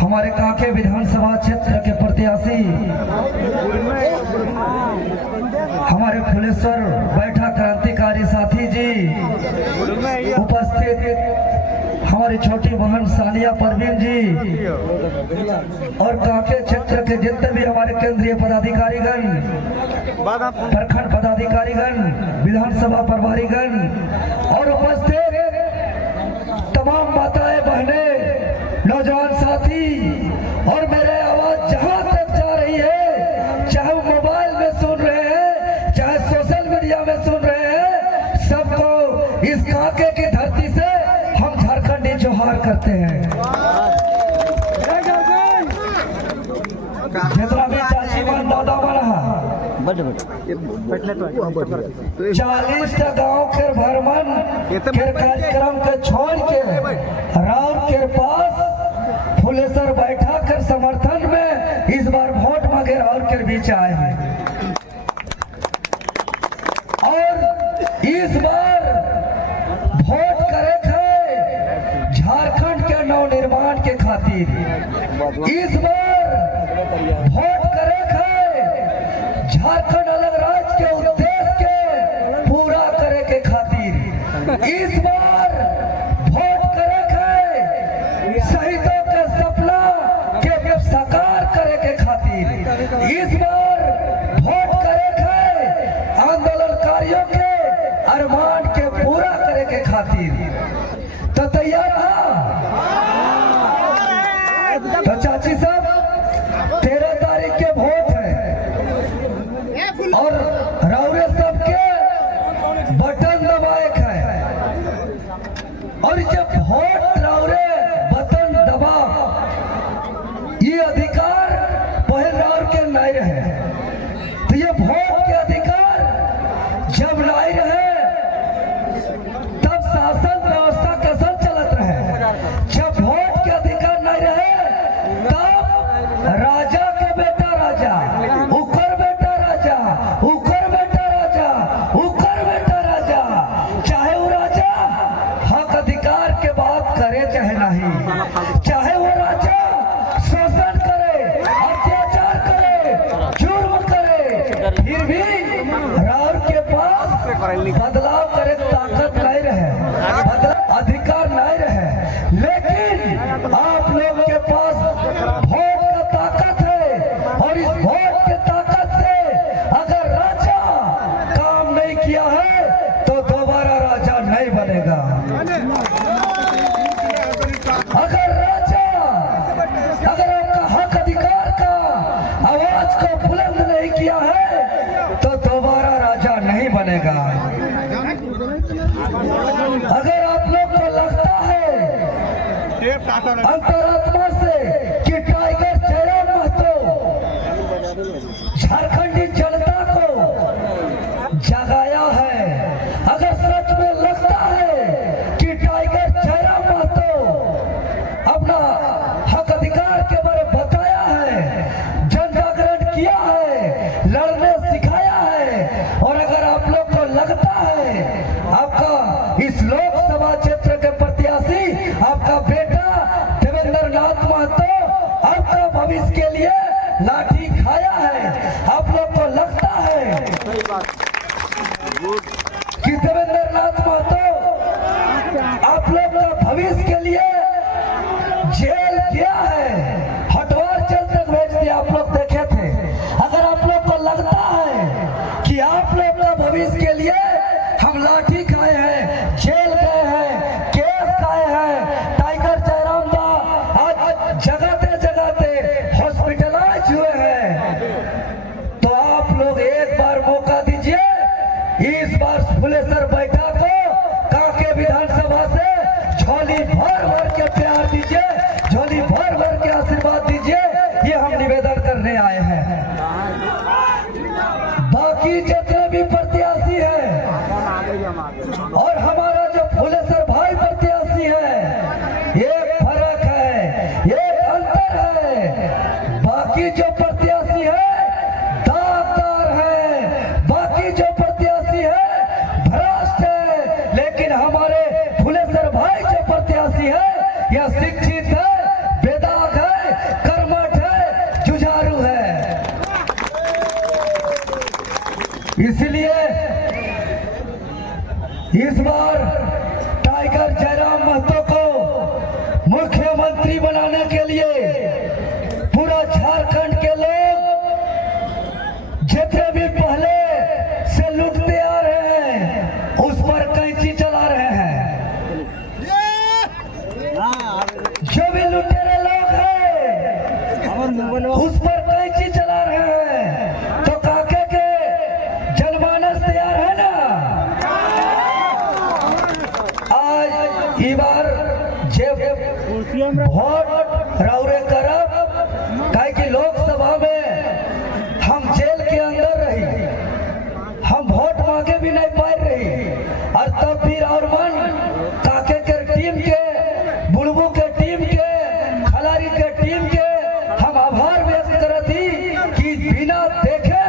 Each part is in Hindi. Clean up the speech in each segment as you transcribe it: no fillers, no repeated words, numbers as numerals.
हमारे कांके विधानसभा क्षेत्र के प्रत्याशी हमारे फुलेश्वर बैठा क्रांतिकारी साथी जी उपस्थित, हमारी छोटी बहन सानिया परवीन जी और कांके क्षेत्र के जितने भी हमारे केंद्रीय पदाधिकारीगण, प्रखंड पदाधिकारीगण, विधानसभा प्रभारीगण और उपस्थित तमाम माताएं, बहने, नौजवान साथी और मेरे आवाज जहां तक जा रही है, चाहे वो मोबाइल में सुन रहे हैं, चाहे सोशल मीडिया में सुन रहे हैं, सबको इस कांके की धरती से हम झारखंडी जोहार करते हैं। जितना भी चाची मन दादा बना 40 गाँव के भ्रमण के कार्यक्रम के छोड़ के राव के पास फुलेश्वर बैठा कर समर्थन में इस बार वोट मांगे राव के बीच आए हैं और इस बार वोट करे थे झारखंड के नवनिर्माण के खातिर, इस बार वोट करे थे झारखंड अलग राज्य के उद्देश्य के पूरा करे के खातिर, इस बार वोट करे थे शहीदों के सपना के साकार करे के खातिर, इस बार वोट करे थे आंदोलनकारियों के अरमान के पूरा करे के खातिर। तो तैयार रहा? तो चाची साहब 13 तारीख के वोट है और रावरे सबके बटन दबाए है और जब वोट रावरे बटन दबा, ये अधिकार पहले रावर के नहीं रहे, तो ये वोट के अधिकार जब नहीं रहे तब शासन व्यवस्था कैसे चलत रहे। जब वोट के अधिकार नहीं रहे तब राजा के बेटा राजा, उकर बेटा राजा, उकर बेटा राजा, उकर बेटा राजा, चाहे वो राजा हक अधिकार के बात करे चाहे नहीं, चाहे वो राजा शोषण करे, अत्याचार करे, जुर्म करे, फिर भी रावर के पास बदलाव करे ताकत नहीं रहे, अधिकार नहीं रहे। लेकिन आप लोग के पास वोट का ताकत है और इस वोट के ताकत से अगर राजा काम नहीं किया है तो दोबारा राजा नहीं बनेगा। अगर राजा अगर आपका हक अधिकार का आवाज को बुलंद नहीं किया है तो दोबारा राजा नहीं बनेगा। अगर आप लोग को लगता है अंतरात्मा से कि टाइगर जयराम महतो झारखंडी जनता को जगाया है, अगर सच में लगता है कि टाइगर जयराम महतो अपना हक अधिकार के बारे में बताया है, जन जागरण किया है, लड़ने सिखाया है, और अगर आप लोग को लगता है आपका इस लोकसभा क्षेत्र के प्रत्याशी आपका बेटा देवेंद्र नाथ महतो आपका भविष्य के लिए लाठी खाया है, आप लोग को लगता है कि देवेंद्र नाथ महतो आप लोग का भविष्य के लिए जेल गया है, हटवार जेल तक भेज दिया, आप लोग देखे थे। अगर आप लोग को लगता है कि आप लोग का भविष्य के लिए हम लाठी खाए हैं, जेल गए हैं, केस खाए हैं, टाइगर जयराम दा आज जगाते जगाते हॉस्पिटलाइज हुए हैं, तो आप लोग एक बार मौका दीजिए, इस बार फुलेश्वर बैठा को कांके विधानसभा से झोली भर भर के प्यार दीजिए, झोली भर भर के आशीर्वाद शिक्षित है, बेदाग है, कर्मठ है, जुझारू है। इसलिए इस बार टाइगर जयराम महतो को मुख्यमंत्री बनाने के लिए पूरा झारखंड के लोग जितने भी पहले से लूटते आ रहे हैं उस पर कैंची चला रहे हैं। जो भी लुटेरे लोग हैं उस पर कैंची चला रहे हैं। तो काके के जनमानस तैयार है ना। आज ई बार जब वोट राउरे करब काहे कि लोकसभा में हम जेल के अंदर रही, हम वोट मांगे भी नहीं पाए रही। और तब भी और मन काके के टीम के, बुलबू के टीम के, खलारी के टीम के हम आभार व्यक्त करती कि बिना देखे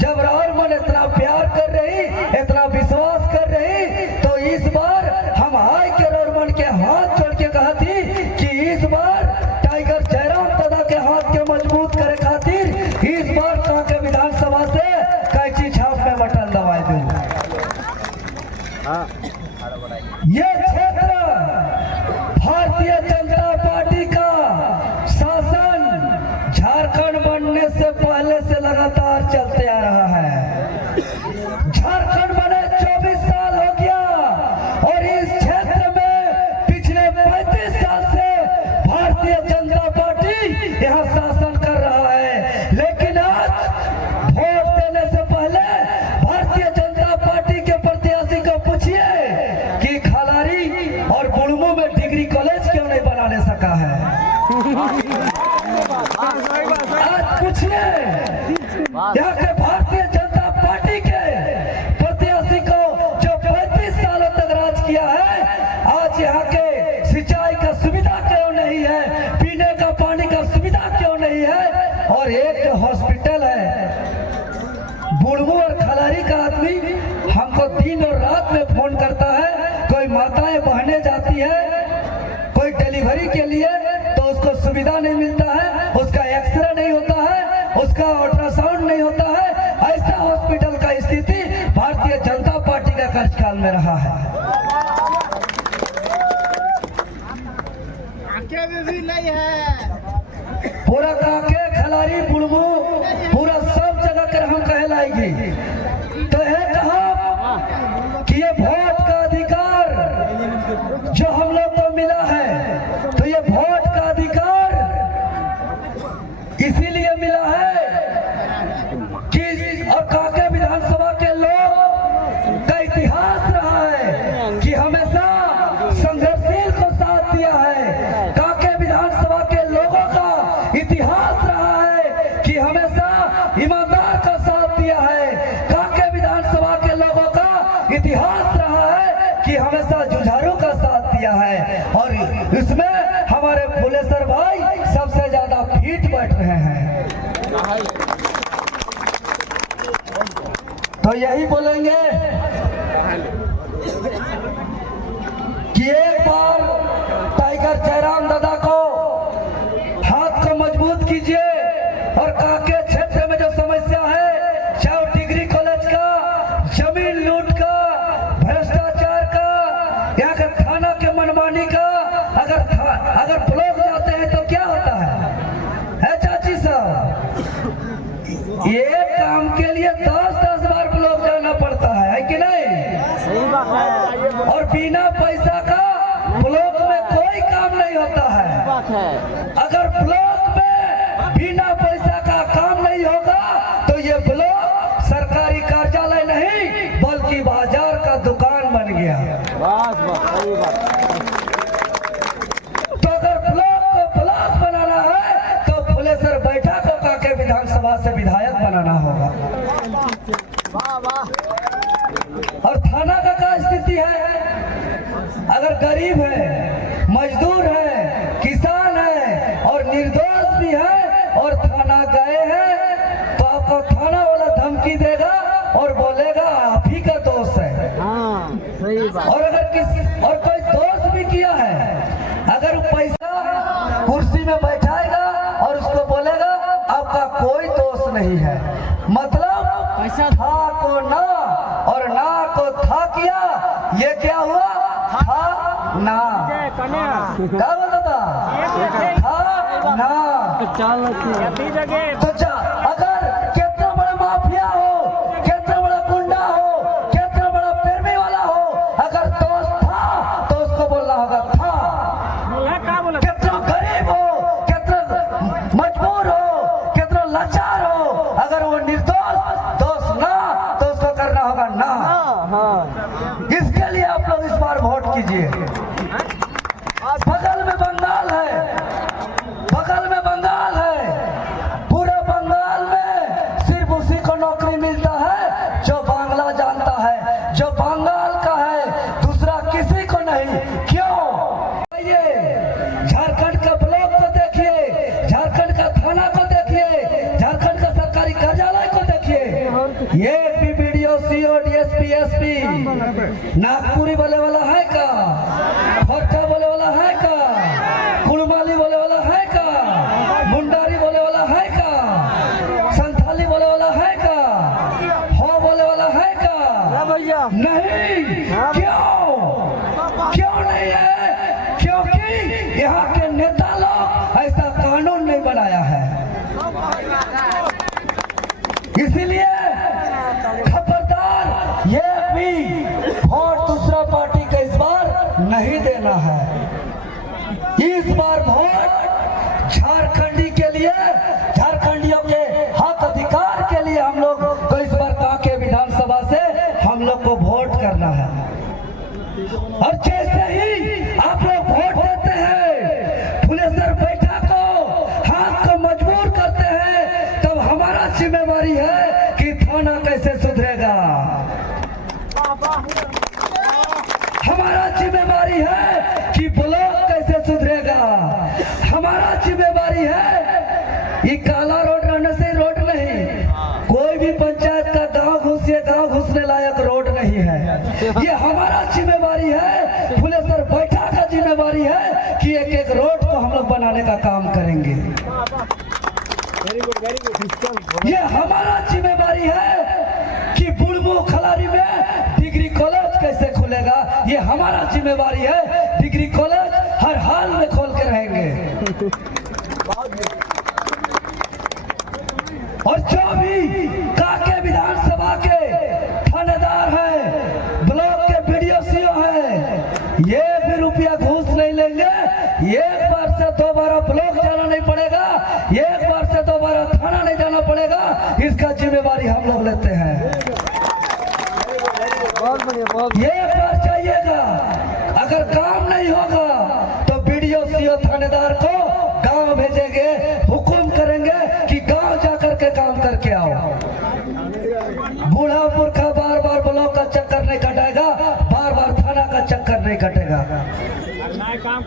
जब राहुल मन इतना प्यार कर रही, इतना विश्वास कर रही, तो इस बार हम हाय के राहुल मन के हाथ जोड़ के कहती कि इस बार टाइगर जयराम दादा के हाथ के मजबूत करे खातिर इस बार काके विधानसभा से कैंची छाप में बटन दबाई दूं। ये क्षेत्र भारतीय जनता पार्टी का शासन झारखंड बनने से पहले से लगातार चलते आ रहा है। झारखंड बने 24 साल हो गया और इस क्षेत्र में पिछले 35 साल से भारतीय जनता पार्टी यहाँ शासन कर रहा है। लेकिन आज वोट देने से पहले भारतीय जनता पार्टी के प्रत्याशी को पूछिए कि खलारी और बुढ़मू में डिग्री कॉलेज क्यों नहीं बनाने सका है। आज पूछिए यहाँ के भारतीय जनता पार्टी के प्रत्याशी को जो 35 सालों तक राज किया है, आज यहाँ के सिंचाई का सुविधा क्यों नहीं है, पीने का पानी का सुविधा क्यों नहीं है। और एक हॉस्पिटल है, बुढ़मू और खलारी का आदमी हमको दिन और रात में फोन करता है। कोई माताएं बहने जाती है कोई डिलीवरी के लिए तो उसको सुविधा नहीं मिलता है, उसका एक्सरे नहीं होता है, उसका अल्ट्रासाउंड नहीं होता है। ऐसा हॉस्पिटल का स्थिति भारतीय जनता पार्टी का कार्यकाल में रहा है। भी नहीं है पूरा काके खलारी बुढ़मू पूरा सब जगह कर हम कहलाएगी। तो है कहा कि ये वोट का अधिकार जो हम लोग को मिला है, तो ये वोट का अधिकार इसीलिए मिला है कि और काके विधानसभा के लोग का इतिहास रहा है कि हमेशा संघर्षशील को साथ दिया है। काके विधानसभा के लोगों का इतिहास रहा है कि हमेशा ईमानदार का साथ दिया है। काके विधानसभा के लोगों का इतिहास रहा है कि हमेशा जुझारू का साथ दिया है। और इसमें हमारे फुलेसर भाई सबसे ज्यादा फीट बैठ रहे हैं। तो यही बोलेंगे कि एक बार टाइगर जयराम दादा को हाथ को मजबूत कीजिए। और काके क्षेत्र में जो समस्या है, चाहे डिग्री कॉलेज का, जमीन लूट का, भ्रष्टाचार का, यहाँ के थाना के मनमानी का, अगर ब्लॉक जाते हैं तो क्या होता है चाची साहब, ये काम के लिए 10-10 बार ब्लॉक जाना पड़ता है कि नहीं। सही बात है। और बिना पैसा का ब्लॉक में कोई काम नहीं होता है। बात है। अगर ब्लॉक में बिना पैसा का काम नहीं होगा तो ये ब्लॉक सरकारी कार्यालय नहीं बल्कि बाजार का दुकान बन गया। बस सही बात। तो अगर ब्लॉक को ब्लॉक बनाना है तो फुलेसर बैठा को काके विधानसभा से विधायक बनाना होगा। वाह वाह। और थाना का क्या स्थिति है? अगर गरीब है, मजदूर है, किसान है और निर्दोष भी है और थाना गए हैं तो आपको थाना वाला धमकी देगा और बोलेगा आप ही का दोष है। हाँ सही बात। और अगर कोई दोष भी किया है, अगर पैसा क्या बोलता था ना तो अगर कितना बड़ा माफिया हो, कितना बड़ा गुंडा हो, कितना बड़ा पैरवी वाला हो, अगर दोस्त था तो उसको बोलना होगा था। कितना गरीब हो, कितना मजबूर हो, कितना लाचार हो, अगर वो निर्दोष दोस्त ना तो उसको करना होगा ना। इसके लिए आप लोग इस बार वोट कीजिए। बगल में बंगाल है, बगल में बंगाल है, पूरे बंगाल में सिर्फ उसी को नौकरी मिलता है जो बांग्ला जानता है, जो बंगाल का है, दूसरा किसी को नहीं। क्यों? ये झारखंड का ब्लॉक को देखिए, झारखंड का थाना को देखिए, झारखंड का सरकारी कार्यालय को देखिए। ये BDO, CO, DSP, SP Nagpuri बोले वाला है का? फट्टा बोले वाला है का? कुड़माली बोले वाला है का? मुंडारी बोले वाला है का? संथाली बोले वाला है का? हो बोले वाला है का? नहीं। क्यों? क्यों नहीं है? क्योंकि यहाँ के नेता लोग ऐसा कानून नहीं बनाया है। इसीलिए खबरदार, ये भी वोट दूसरा पार्टी का इस बार नहीं देना है। इस बार वोट झारखंडी के लिए, झारखंडियों के हक अधिकार के लिए हम लोग को इस बार कांके विधानसभा से हम लोग को वोट करना है। और जैसे ही आप लोग वोट देते हैं, फुलेसर बैठा को हाथ को मजबूर करते हैं, तब हमारा जिम्मेवारी है कि थाना कैसे सुधरेगा। हमारा जिम्मेवारी है कि ब्लॉक कैसे सुधरेगा। हमारा जिम्मेवारी है, ये काला रोड रहने से रोड नहीं, कोई भी पंचायत का गांव घुसने लायक रोड नहीं है। ये हमारा जिम्मेवारी है, फुलेसर बैठा का जिम्मेवारी है कि एक एक रोड को हम लोग बनाने का काम करेंगे। ये हमारा जिम्मेवारी है कि बुढ़मू खलारी में डिग्री कॉलेज कैसे खुलेगा। ये हमारा जिम्मेवारी है। डिग्री कॉलेज हर हाल में खोल के रहेंगे। और जो भी कांके विधानसभा के थानेदार हैं, ब्लॉक के बीडीओ, सीओ हैं, ये भी रुपया घूस नहीं लेंगे। एक बार से दोबारा ब्लॉक जाना नहीं पड़ेगा, एक बार से दोबारा थाना नहीं जाना पड़ेगा। इसका जिम्मेवारी हम लोग लेते हैं। ये एक बार चाहिएगा। अगर काम नहीं होगा तो बीडीओ, सीओ, थानेदार को गांव भेजेंगे, हुकुम करेंगे कि गांव जाकर के काम करके आओ। बूढ़ा पुरखा बार बार ब्लॉक का चक्कर नहीं कटेगा, बार बार थाना का चक्कर नहीं कटेगा।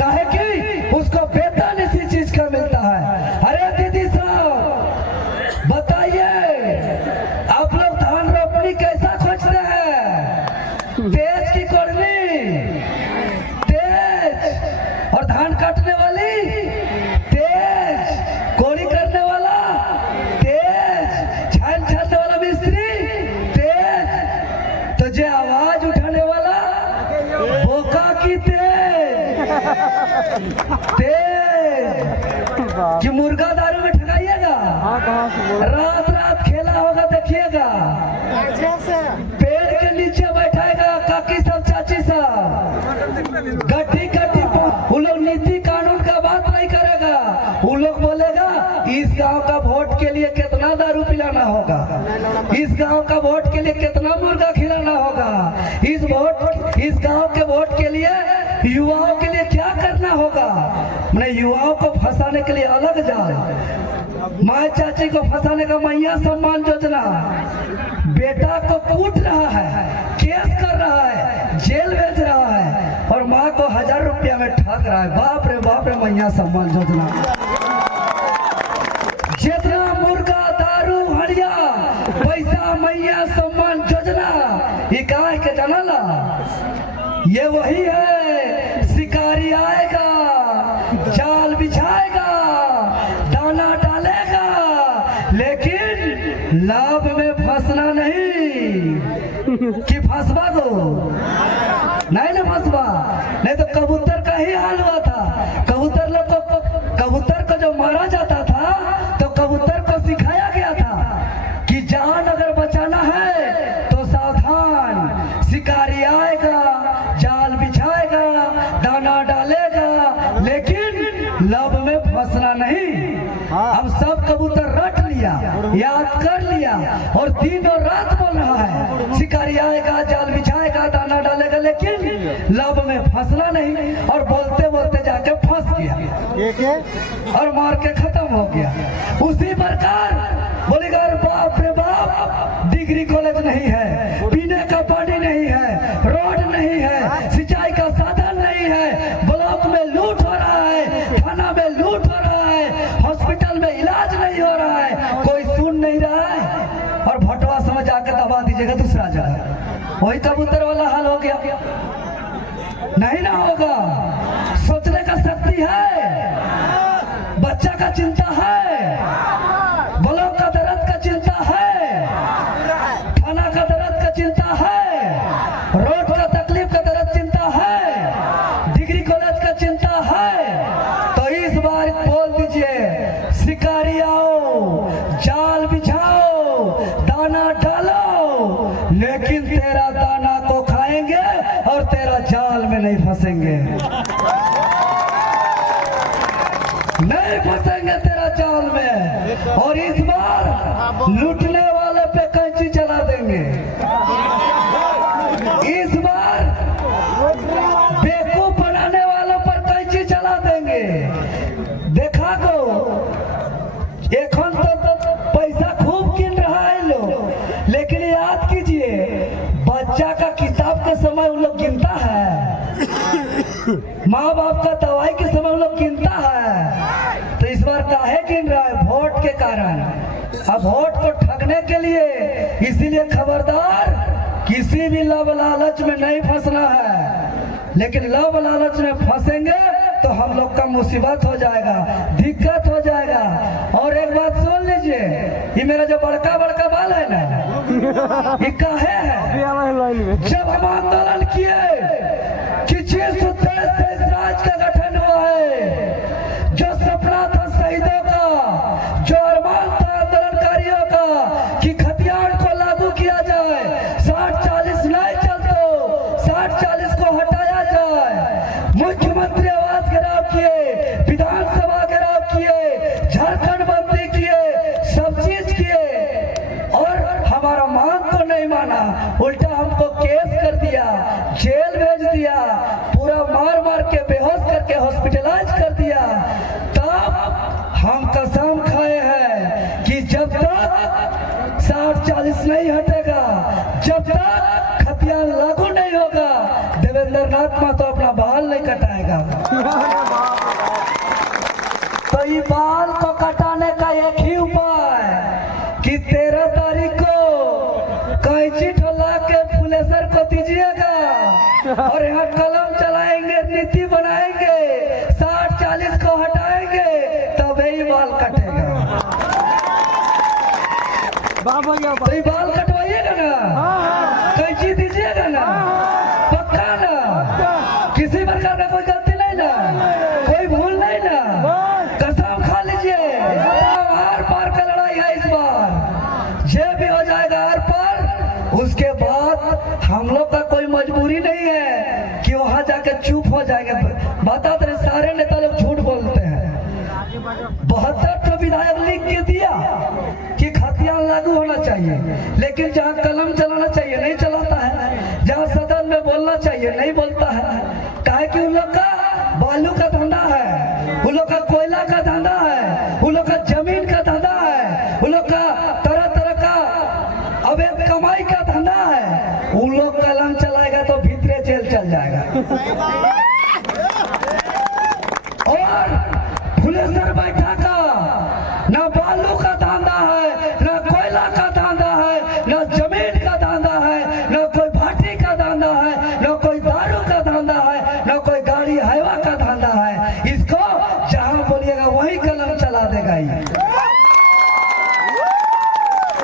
काहे कि उसको वेतन इसी चीज का मिलता है। अरे दीदी साहब बताइए, आप लोग धान रोपनी कैसा खोजते हैं? तेज की कोड़नी तेज, और धान काटने वाली तेज, कोड़ी करने वाला तेज, छान छानने वाला मिस्त्री तेज, तो जो आवाज उठाने वाला बोका की तेज कि मुर्गा दारू में ठगाइएगा। रात रात खेला होगा, देखिएगा। पेड़ के नीचे बैठाएगा काकी सब, चाची सब, गड्ढी गड्ढी। उन लोग नीति कानून का बात नहीं करेगा। उन लोग बोलेगा इस गांव का वोट के लिए कितना दारू पिलाना होगा, इस गांव का वोट के लिए कितना मुर्गा खिलाना होगा, इस गांव के वोट के लिए युवाओं के लिए क्या करना होगा। मैंने युवाओं को फंसाने के लिए अलग जाल, माँ चाची को फंसाने का मैया सम्मान योजना, बेटा को कूट रहा है, केस कर रहा है, जेल भेज रहा है, और माँ को 1000 रुपया में ठग रहा है। बाप रे मैया सम्मान योजना। जितना मुर्गा दारू हड़िया पैसा मैया सम्मान योजना, ये कहा के जानला, ये वही है। शिकारी आएगा, जाल बिछाएगा, दाना डालेगा, लेकिन लाभ में फंसना नहीं। कि फंसवा दो नहीं ना फंसवा, नहीं तो कबूतर का ही हाल हुआ था। और दिन और रात बोल रहा है शिकारी आएगा, जाल बिछाएगा, दाना डालेगा, लेकिन लब में फंसना नहीं, और बोलते बोलते जाके फंस गया और मार के खत्म हो गया। उसी प्रकार बोलेगा बाप रे बाप, डिग्री कॉलेज नहीं है, पीने का पानी नहीं है, रोड नहीं है, सिंचाई का साधन नहीं है, ब्लॉक में लूट हो रहा है, थाना में लूट हो रहा है, हॉस्पिटल में इलाज नहीं हो रहा है, कोई सुन नहीं रहा है, और भटवा समझ आकर दबा दीजिएगा दूसरा जगह। वही कबूतर वाला हाल हो गया। नहीं ना होगा, सोचने का शक्ति है, बच्चा का चिंता है, ब्लॉक का दर्द का चिंता है, थाना का दर्द का चिंता है, रोड का तकलीफ का दर्द चिंता है, डिग्री कॉलेज का चिंता है। तो इस बार बोल दीजिए शिकारी आओ, जाल बिछाओ, दाना डालो, लेकिन तेरा दाना को खाएंगे और तेरा जाल में नहीं फंसेंगे, नहीं फंसेंगे तेरा जाल में। और इस बार लूटने वाले पे कैंची चला देंगे, इस बार बेवकूफ बनाने वालों पर कैंची चला देंगे। देखा को एखन तो पैसा खूब गिन रहा है लोग, लेकिन याद कीजिए बच्चा का किताब के समय उन लोग गिनता है, माँ बाप का दवाई के समय उन लोग गिनता है। तो इस बार काहे गिन रहा है? वोट के कारण। अब वोट को ठगने के लिए, इसीलिए खबरदार, किसी भी लब लालच में नहीं फंसना है, लेकिन लब लालच में फंसेंगे तो हम लोग का मुसीबत हो जाएगा, दिक्कत हो जाएगा। और एक बात सुन लीजिए, ये मेरा जो बड़का बड़का बाल है ना, ये काहे है? जब हम आंदोलन किए कि जिस उद्देश्य से इस राज्य का गठन हुआ है, जो सपना था शहीदों का, जो अरमान था आंदोलनकारियों का कि खतियान को लागू किया जाए, 60-40 नहीं चलते, 60-40 को हटाया जाए, मुख्यमंत्री आवास घेराव किए, विधानसभा घेराव किए, झारखंड बंदी किए, सब चीज किए, और हमारा मांग को नहीं माना, उल्टा हमको केस कर दिया, जेल भेज दिया, पूरा मार मार के बेहोश करके हॉस्पिटलाइज कर दिया। तब हम कसम खाए हैं कि जब तक 60-40 नहीं हटेगा, जब तक खतियान लागू नहीं होगा, देवेंद्र नाथ मातो अपना बाल नहीं कटाएगा। तो ये बाल को कटाने का एक ही उपाय कि 13 तारीख को कैंची ठोला के फुलेसर को दीजिएगा, और यहाँ कलम चलाएंगे, नीति बनाएंगे, 60-40 को हटाएंगे, तब ही बाल कटेगा। तो ये बाल कटवाइएगा ना, कैंची दीजिएगा ना, पक्का ना, किसी प्रकार का कोई गलती नहीं ना, कोई भूल नहीं ना, कसम खा लीजिए। आर पार का लड़ाई है इस बार, ये भी हो जाएगा आर पार। उसके बाद हम लोग का कोई मजबूरी नहीं है कि वहां जाके चुप हो जाएंगे। बता दे, सारे नेता लोग झूठ बोलते हैं। 72 विधायक लिख के दिया कि खतियान लागू होना चाहिए, लेकिन जहाँ कलम चलाना चाहिए नहीं चलाता है, जहाँ सदन में बोलना चाहिए नहीं बोलता है। काहे कि उन लोग का बालू का धंधा है, उन लोग का कोयला का धंधा है, उन लोग का जमीन का धंधा है, उन लोग का तरह तरह का अवैध कमाई का धंधा है। उन लोग कलम चलाएगा तो भीतरे जेल चल जाएगा। और फुलेसर बैठा का ना बालू का धंधा है, ना कोयला का धंधा है, ना जमीन का धंधा है, ना कोई भाटी का धंधा है, ना कोई दारू का धंधा है, ना कोई गाड़ी हाईवा का धंधा है। इसको जहां बोलिएगा वही कलम चला देगा। ये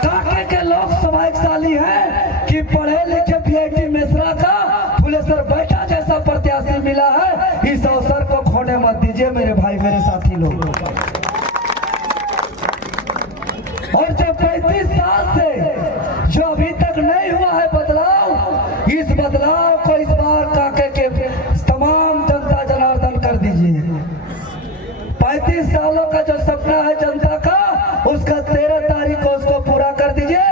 काके के लोग सौभाग्यशाली हैं कि पढ़े लिखे PIT मिश्रा का फुलेसर बैठा जैसा प्रत्याशी मिला है। इस अवसर को खोने मत दीजिए मेरे भाई, मेरे साथी लोग। और जो 35 साल से जो अभी तक नहीं हुआ है बदलाव, इस बदलाव को इस बार काके के तमाम जनता जनार्दन कर दीजिए। 35 सालों का जो सपना है जनता का, उसका 13 तारीख को उसको पूरा कर दीजिए।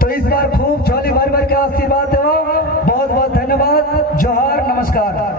तो इस बार खूब झोली भर भर के आशीर्वाद देवा। बहुत बहुत धन्यवाद। जोहार, नमस्कार।